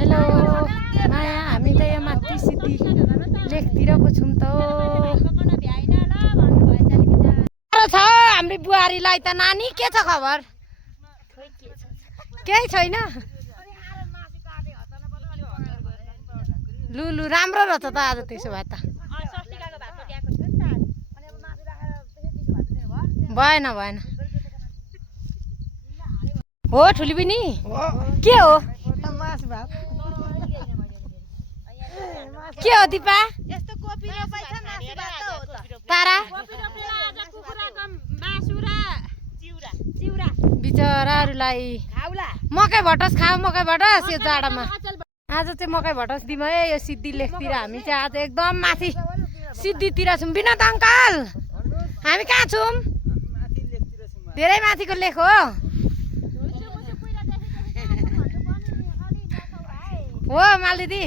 Hello माया, हामी त यहाँ माथि सिद्धि लेकतिरको छौँ त। छ हाम्रो बुहारीलाई त नानी, के छ खबर? केही छैन। लु राम्रो रहेछ त आज, त्यसो भए त भएन भएन। हो ठुली बहिनी, के हो के हो दिपा? तारा बिचराहरूलाई मकै भटस खाऊ, मकै भटस यो जाडोमा। आज चाहिँ मकै भटस दिउँ है यो सिद्धि लेकतिर। हामी चाहिँ आज एकदम माथि सिद्धितिर छौँ। विनोद अङ्कल, हामी कहाँ छौँ? धेरै माथिको लेक हो। हो माल दिदी,